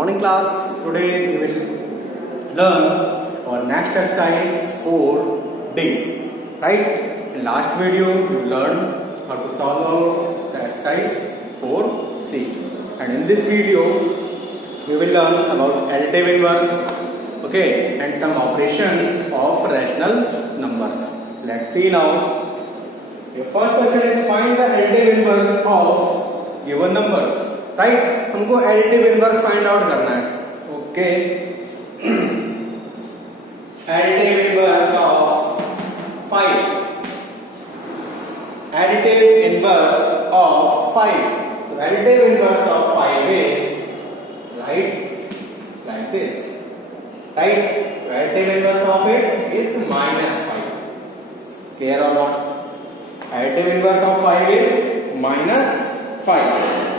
morning class. Today we will learn our next exercise 4D. Right? In last video we learned how to solve out the exercise 4C. And in this video we will learn about additive inverse, okay, and some operations of rational numbers. Let's see now. Your first question is find the additive inverse of given numbers. Right हमको additive inverse find out करना है. Okay, additive inverse of 5. Additive inverse of 5. तो additive inverse of 5 is right like this. Right, additive inverse of it is -5. Clear और not? Additive inverse of 5 is -5.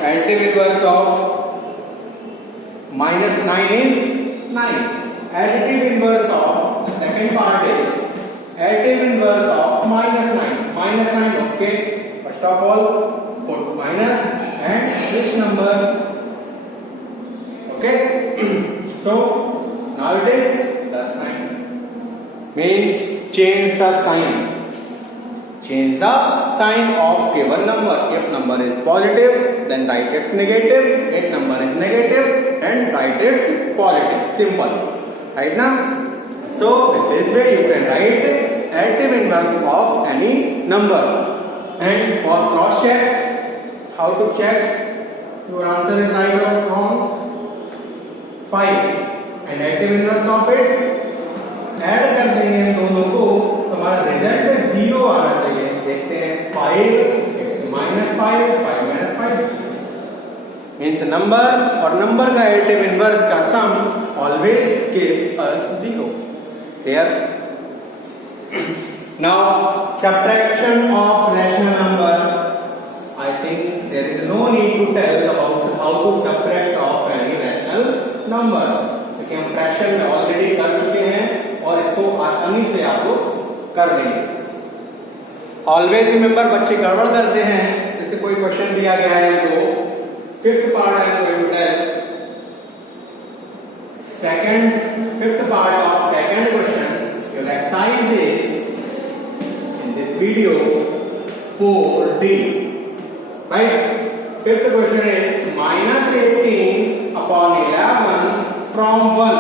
Additive inverse of -9 is 9. Additive inverse of the second part is additive inverse of -9. -9, okay. First of all, put minus and which number? Okay. So now it is +9. Means change the sign. Change the sign of given number. If number is positive, then write its negative. If number is negative, then write its positive. Simple. Right now? So, with this way you can write additive inverse of any number. And for cross check, how to check your answer is right or wrong? 5. And additive inverse of it, add कर देंगे इन दोनों को, हमारा result 0 आना चाहिए. देखते हैं 5 -5 5 -5 means number और नंबर का एडिटिव इनवर्स का sum always give us 0. Clear? Now subtraction of rational number. I think there is no need to tell about how to subtract of any rational number, क्योंकि हम fraction में already कर चुके हैं और इसको आसानी से आप लोग कर देंगे. ऑलवेज रिमेंबर, बच्चे गड़बड़ करते हैं. जैसे कोई क्वेश्चन दिया गया है तो 5th पार्ट है तो fifth part of second question. Your exercise is in this video 4D. Right? 5th question is -18 upon 11 from 1.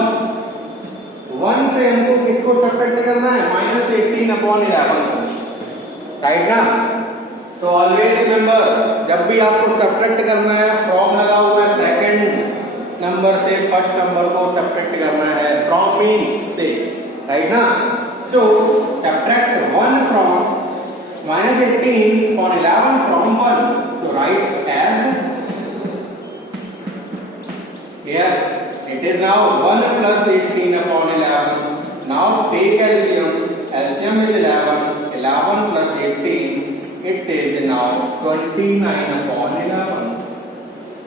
1 से हमको किसको सब्ट्रैक्ट करना है? -18 upon 11. राइट ना? तो ऑलवेज रिमेंबर, जब भी आपको सब्ट्रैक्ट करना है, फ्रॉम लगा हुआ है. सेकंड नंबर से फर्स्ट नंबर को सब्ट्रैक्ट करना है. फ्रॉम मीन्स से. राइट ना? सो subtract 1 from -18 upon 11 from 1. So write as here. It is now 1 plus 18 upon 11. Now take LCM. LCM is 11. 11 plus 18. It is now 29 upon 11.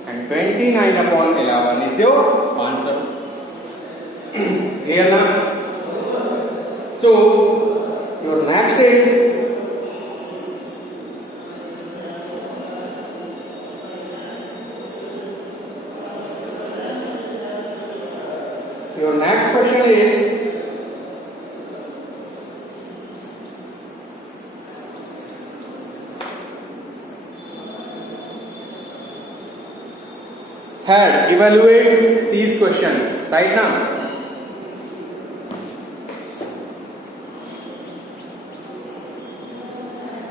And 29 upon 11 is your answer. Clear now? So your next is your next question is third, evaluate these questions. Right now?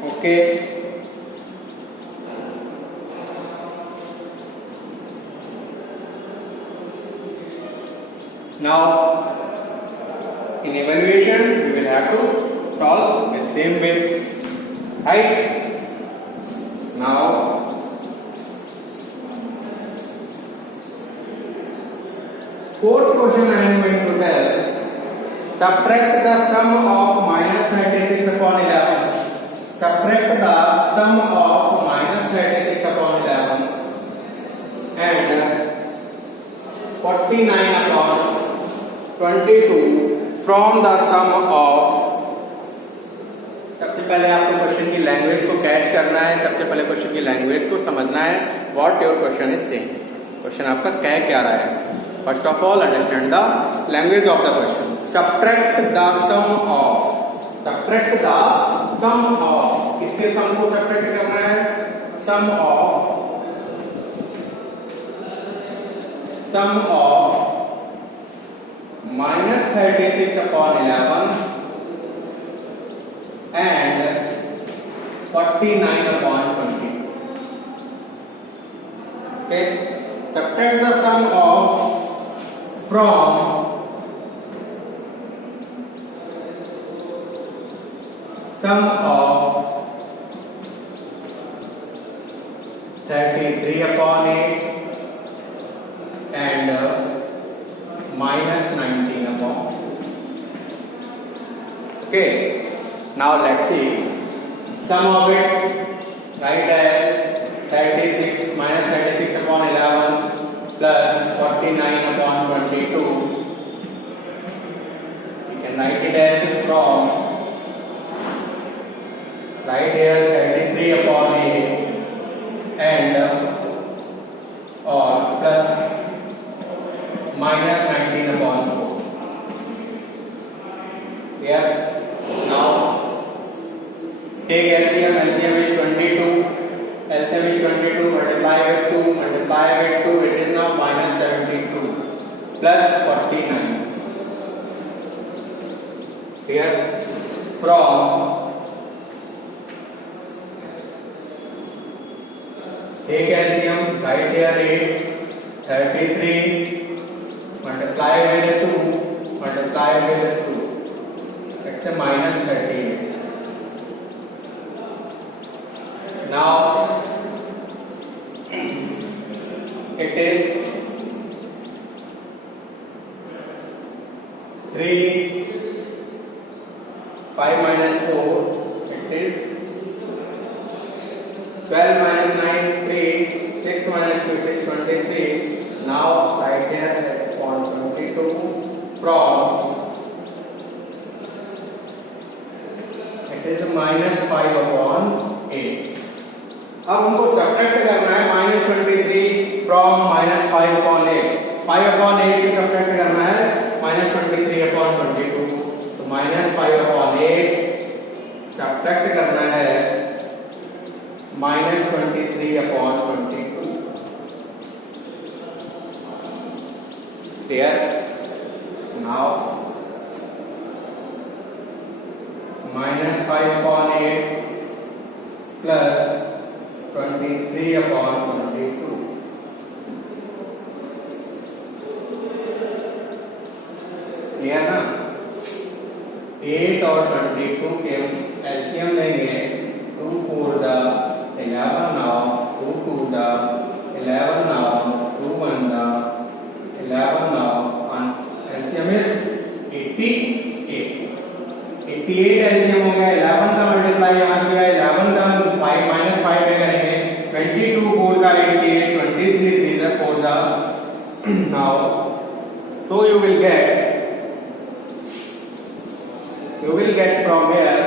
Okay. Now, in evaluation, we will have to solve the same way. Right? Now, fourth question I am going to tell. Subtract the sum of -36 upon 11. Subtract the sum of -36 upon 11 and 49 upon 22 from the sum of. सबसे पहले आपको question की language को catch करना है. सबसे पहले question की लैंग्वेज को समझना है. What your question is saying. Question आपका कह क्या रहा है. First of all, understand the language of the question. Subtract the sum of. Subtract the sum of. किसके sum को subtract करना है? Sum of minus 36 upon 11 and 49 upon 20. Okay. Subtract the sum of from sum of 33 upon 8 and minus 19 upon. Okay. Now let's see sum of it. Write as 36 minus 36 upon 11 plus 49 upon 22. You can write it as from, right here 33 upon 8 and or plus minus 19 upon 4. Here now take LCM. LCM is 22. LCM is 22, multiply with 2, multiply with 2, it is now minus 72 plus 49. Here from take LCM, right here 8, 33, multiply with 2, multiply with 2, it's a minus 38. Now it is 3, 5 minus 4, it is 12 minus 9, 3, 6 minus 2, it is 23. Now right here upon 22 from, it is minus 5 upon 8. अब हमको subtract करना है minus 23 from minus 5 upon 8. 5 upon 8 से subtract करना है minus 23 upon 22. तो minus 5 upon 8 subtract करना है minus 23 upon 22. Clear? Now minus 5 upon 8 plus 23 upon 22. Clear ना? 8 और 22 के एलसीएम लेंगे. 2 4 the 11 now, 2 2 the 11 now, 2 1 the 11 now, and LCM is 88. 88 LCM हो गया. 11 का मल्टीप्लाई यहाँ किया, 11 का 5 minus 5 में करेंगे. 22 4 the 88, 23 3 the 4 the now. So you will get from here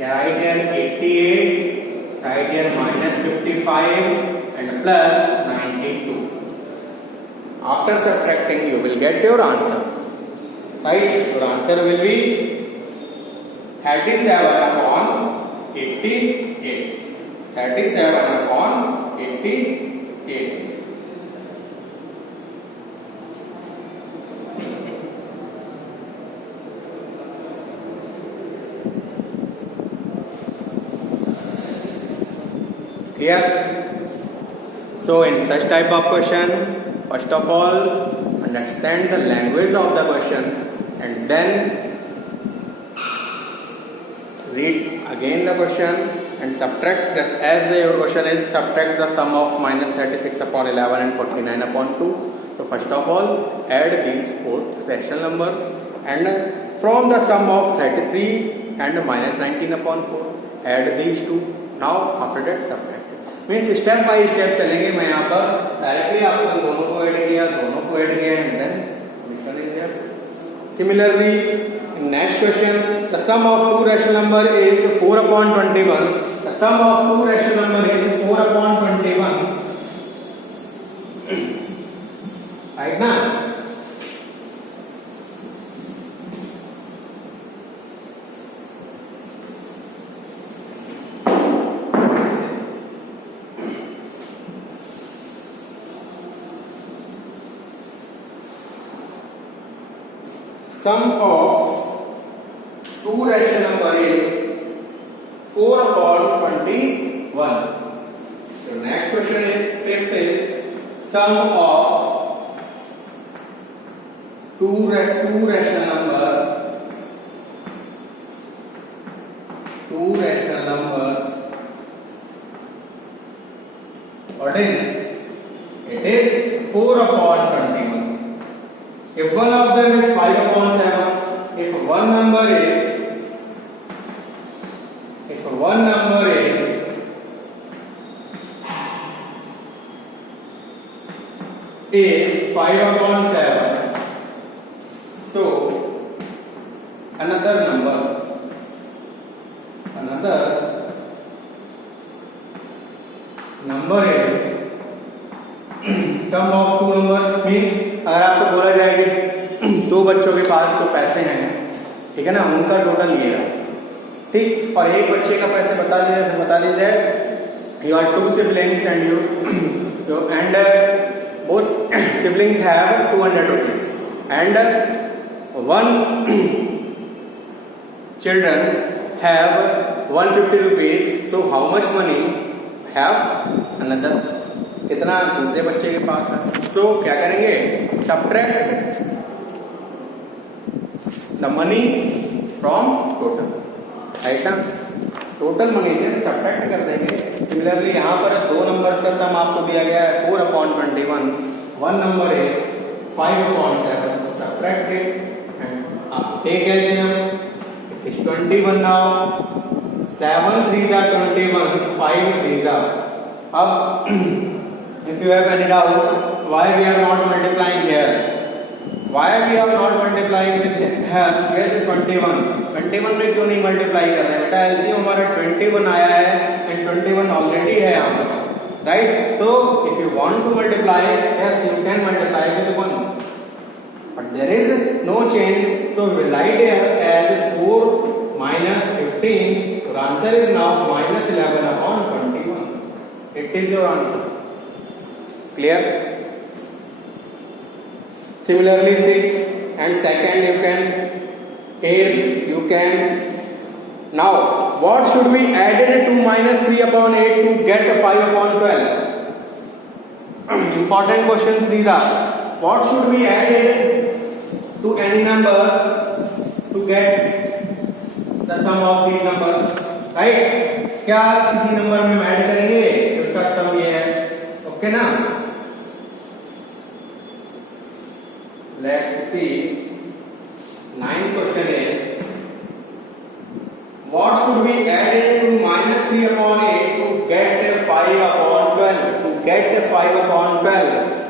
right here 88, right here minus 55 and plus 92. After subtracting you will get your answer. Right? Your answer will be 37 upon 88. 37 upon 88. Clear? So in such type of question, first of all understand the language of the question and then read again the question and subtract, as your question is subtract the sum of minus 36 upon 11 and 49 upon 2. So first of all add these both rational numbers and from the sum of 33 and minus 19 upon 4 add these two. Now after that subtract. Means step by step चलेंगे. मैं यहाँ पर directly आपको दोनों को add किया and then solution is there. Similarly next question, the sum of two rational number is 4 upon 21. The sum of two rational number is 4 upon 21. है ना। Sum of two rational number is 4/21. So next question is fifth is sum of two rational number what is it is 4/21. If one of them is 5/7, if one number is 5/7, so another number is sum of two numbers means अगर आपको बोला जाए कि दो बच्चों के पास तो पैसे हैं, ठीक है ना, उनका टोटल ये है, ठीक, और एक बच्चे का पैसे बता दीजिए you are two siblings and you and both siblings have 200 rupees and one children have 150 rupees, so how much money have another, कितना दूसरे बच्चे के पास है। तो क्या करेंगे, subtract the money from total, right ना, टोटल मनी से सब्ट्रैक्ट कर देंगे। सिमिलरली यहाँ पर दो नंबर्स का सम आपको दिया गया है 4/21, one number is 5/7, subtract it and take LCM, it is 21 now, 7 3s are 21, 5 3s are, अब if you have any doubt why we are not multiplying here, why we are not multiplying with here with 21 में क्यों नहीं multiply कर रहे हैं बेटा, LCM हमारा 21 आया है एंड 21 ऑलरेडी है यहाँ पर, राइट। तो if you want to multiply, yes you can multiply with 1, but there is no change, so we will write here as 4 minus 15, your answer is now -11/21. It is your answer. Clear? Similarly, 6th and 2nd you can, 8th you can. Now, what should we add to -3/8 to get 5/12? Important questions these are. What should we add to any number to get the sum of these numbers, right? क्या किसी number में add करेंगे उसका सम ये है, okay ना। Let's see. 9th question is what should we add to -3/8 to get 5/12? To get 5/12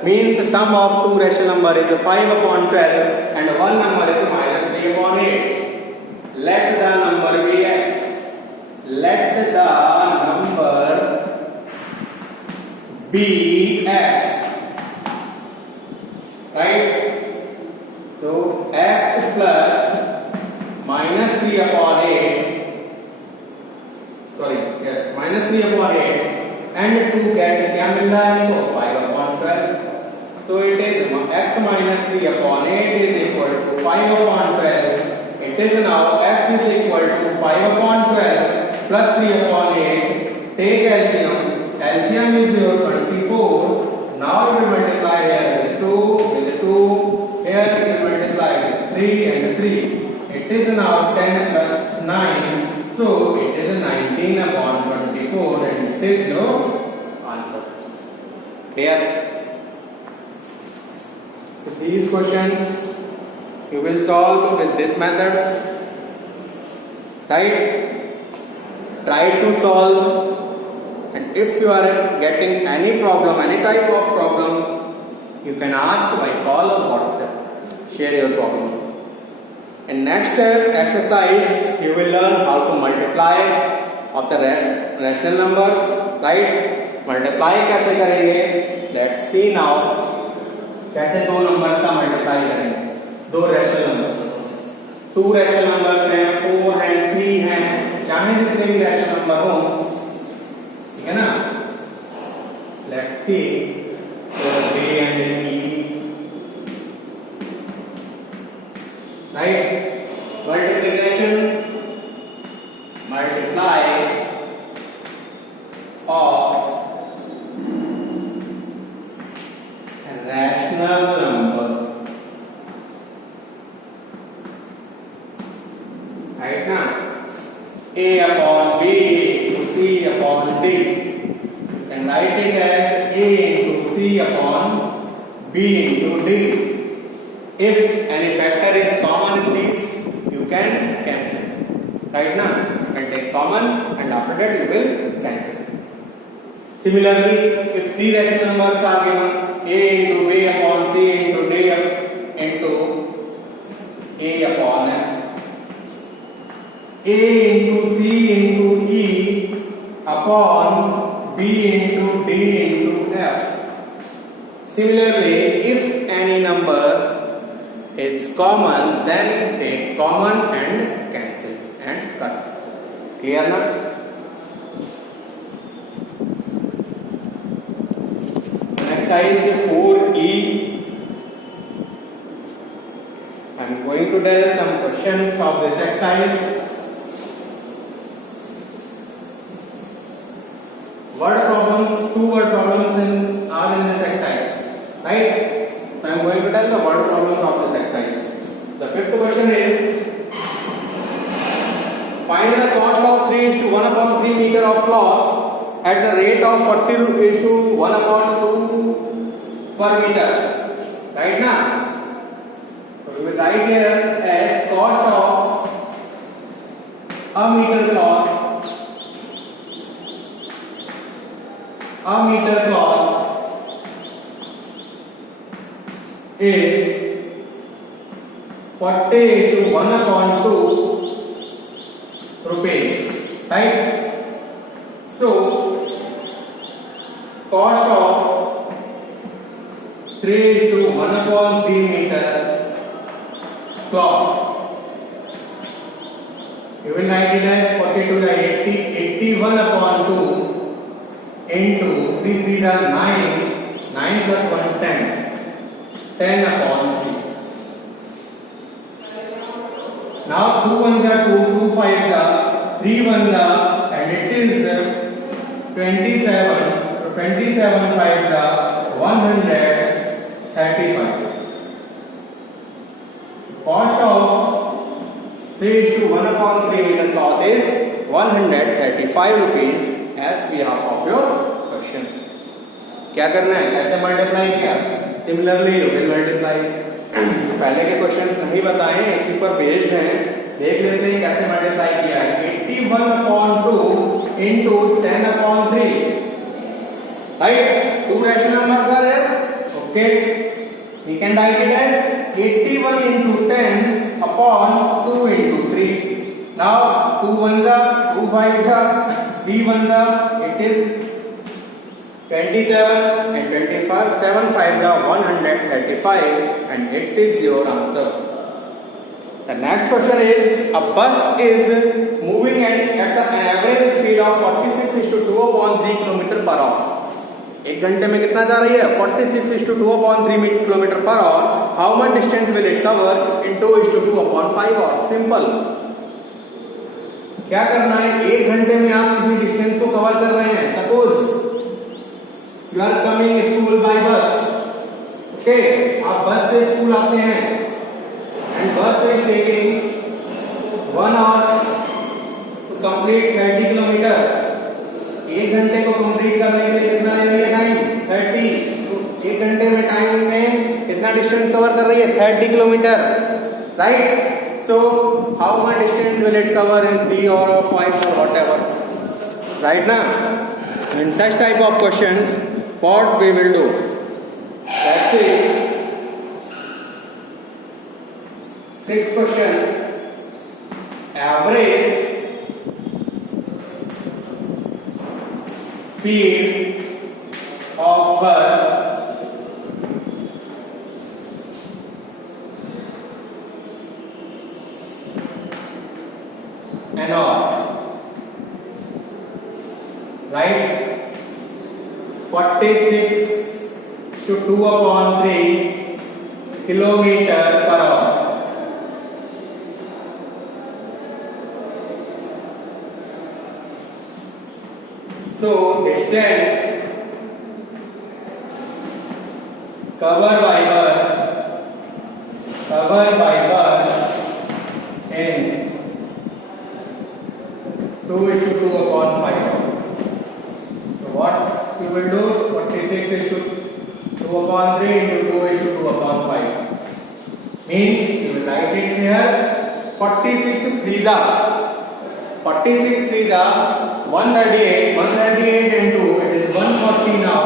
means the sum of two rational number is 5/12 and one number is -3/8. Let the number be x. Let the number be x. Right? So x plus -3/8. Sorry, yes, -3/8 and to get क्या मिल रहा है हमको 5/12. So it is x minus 3/8 is equal to 5/12. It is now x is equal to 5/12 plus 3/8. Take LCM. LCM is your 24. Now you will multiply here with 2 with 2. Here you will multiply with 3 and 3. It is now 10 plus 9. So it is 19/24 and it is your answer. Clear? So these questions you will solve with this method, right? Try to solve, and if you are getting any problem, any type of problem, you can ask by call or WhatsApp. Share your problem. In next exercise, you will learn how to multiply of the rational numbers, right? Multiply कैसे करेंगे? Let's see now. कैसे दो number का multiply करेंगे, दो rational number, 2 rational number हैं, 4 हैं, 3 हैं, चाहे जितने भी रैशनल नंबर हो, ठीक है ना। Let's see A and E, right? Multiplication, multiply of rational number, right now, A upon B into C upon D. You can write it as A into C upon B into D. If any factor is common in these, you can cancel. Right now, you can take common and after that you will cancel. Similarly, if 3 rational numbers are given, A into B upon C into D into A upon F, A into C into E upon B into D into F. Similarly, if any number is common, then take common and cancel and cut. Clear now? Exercise 4E. I am going to tell some questions of this exercise. Word problems, 2 word problems are in this exercise, right? So I am going to tell the word problems of this exercise. The 5th question is, find the cost of 3:1/3 meter of cloth at the rate of 40:1/2 per meter. Right now, so we will write here as cost of a meter cloth. A meter cloth is 40:1/2 rupees, right? So cost of 3:1/3 meter cloth, you will write it as 40 to the 80, 81/2 into 3 3 are 9, 9 plus 1 10, 10/3. Now 2 1s are 2, 2 5s are 3 1s are, and it is 27. So 27 5s are 135. Cost of 3:1/3 meter cloth is 135 rupees as we have of your question. क्या करना है, ऐसे multiply किया, similarly you will multiply. पहले के questions नहीं बताए, इसी पर बेस्ड हैं, देख लेते हैं कैसे मल्टीप्लाई किया है. 81/2 into 10/3, right? 2 rational numbers are there. Okay, we can write it as 81 into 10 upon 2 into 3. Now 2 1s are 2 5s are 3 1s are, it is 27 and 25, 7 5s are 135 and it is your answer. The next question is, a bus is moving at the average speed of 46:2/3 km per hour. एक घंटे में कितना जा रही है, 46:2/3 km per hour. How much distance will it cover in 2:2/5 hours? Simple. क्या करना है, 1 घंटे में आप किसी डिस्टेंस को कवर कर रहे हैं. Suppose you are coming school by bus. Okay, आप बस से स्कूल आते हैं and bus is taking 1 hour to complete 30 kilometre. 1 घंटे को कंप्लीट करने के लिए कितना ले रही है टाइम, 30. तो 1 घंटे में टाइम में कितना डिस्टेंस कवर कर रही है, 30 kilometre, right? So how much distance will it cover in 3 or 5 or whatever? Right now, in such type of questions, what we will do? Let's see. 6th question. Average speed of bus 46 to 2 upon 3 kilometer per hour. So distance covered by bus in 2:2 upon 5. So what we will do? 46 is to 2 upon 3 into 2:2 upon 5. Means you will write it here. 46 3s are 138. 138 into it is 140 now.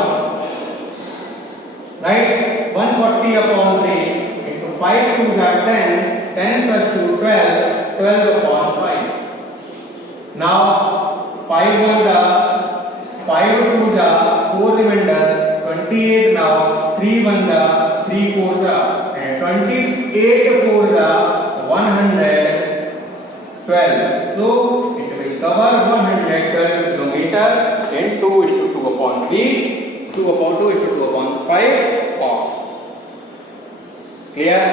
Right? 140 upon 3 into 5 2s are 10. 10 plus 2 12. 12 upon 5. Now 5 1s are 5 2s are 4 remainder. 28 now. 3 1s are 3 4s are and 28 4s are 112. So it will cover 112 kilometer in 2:2 upon 3. 2 upon 2:2 upon 5 hours. Clear?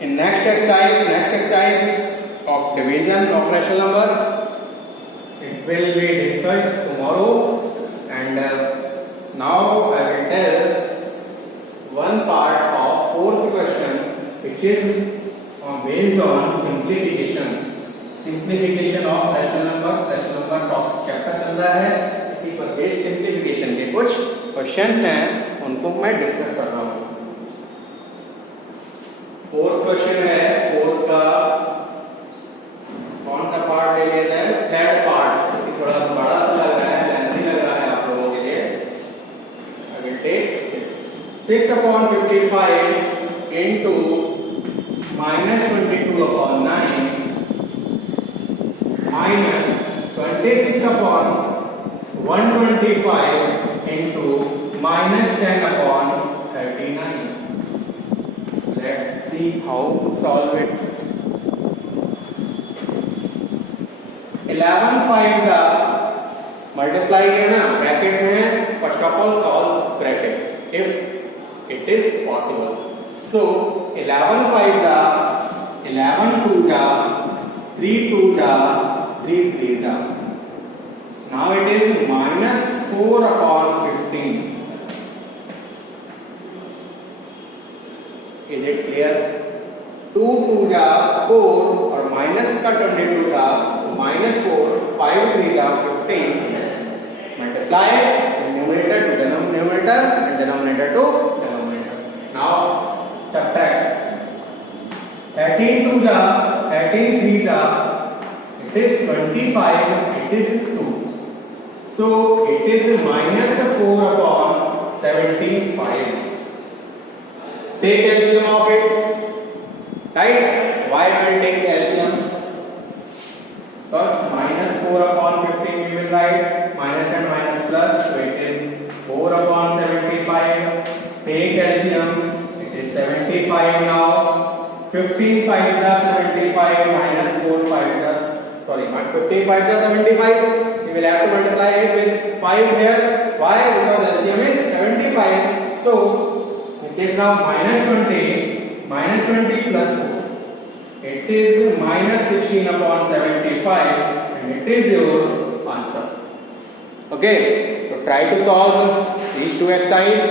In next exercise of division of rational numbers, it will be discussed tomorrow, and now I will tell one part of fourth question, which is based on simplification of rational number top chapter चल रहा है, इसी पर based simplification के कुछ questions हैं, उनको मैं डिस्कस कर रहा हूँ। फोर्थ क्वेश्चन है, फोर्थ का कौन सा पार्ट ले लेते हैं? थर्ड पार्ट, क्योंकि थोड़ा बड़ा सा लग रहा है, लेंथी लग रहा है आप लोगों के लिए। I will take 6 upon 55 into -22 upon 9 minus 26 upon 125 into -10 upon 39. Let's see how to solve it. 11 5 का मल्टीप्लाई है ना, ब्रैकेट में first of all solve bracket if it is possible. So 11 5 का 11 2 का 3 2 का 3 3 का. Now it is -4 upon 15. Is it clear? 2 2 का 4 और माइनस का 22 का -4, 5 3 का 15. Multiply numerator to denominator and denominator to denominator. Now subtract. 13 2 का 13 3 का it is 25, it is 2. So it is -4 upon 75. Take LCM of it. Right? Why will take LCM? Because -4 upon 15 we will write minus and minus plus, so it is 4 upon 75. Take LCM, it is 75 now. 15 5 plus 75 minus 4 5 plus, sorry, 15 5 plus 75. We will have to multiply it with 5 here. Why? Because LCM is 75. So it is now -20 plus 4. It is -16 upon 75, and it is your answer. Okay, so try to solve these two exercises.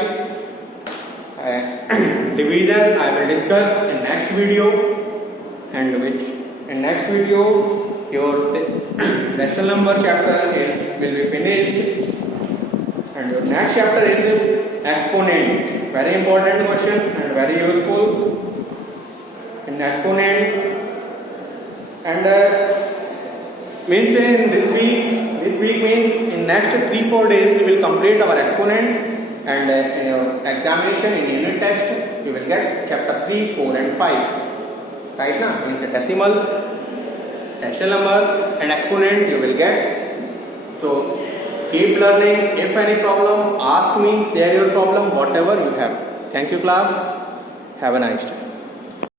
Division I will discuss in next video, and which in next video your rational number chapter will be finished, and your next chapter is exponent. Very important question and very useful in exponent. And means in this week means in next 3-4 days we will complete our exponent, and in your examination in unit test you will get chapter 3, 4 and 5. Right now means a decimal, rational number and exponent you will get. So keep learning. If any problem, ask me, share your problem, whatever you have. Thank you class. Have a nice day.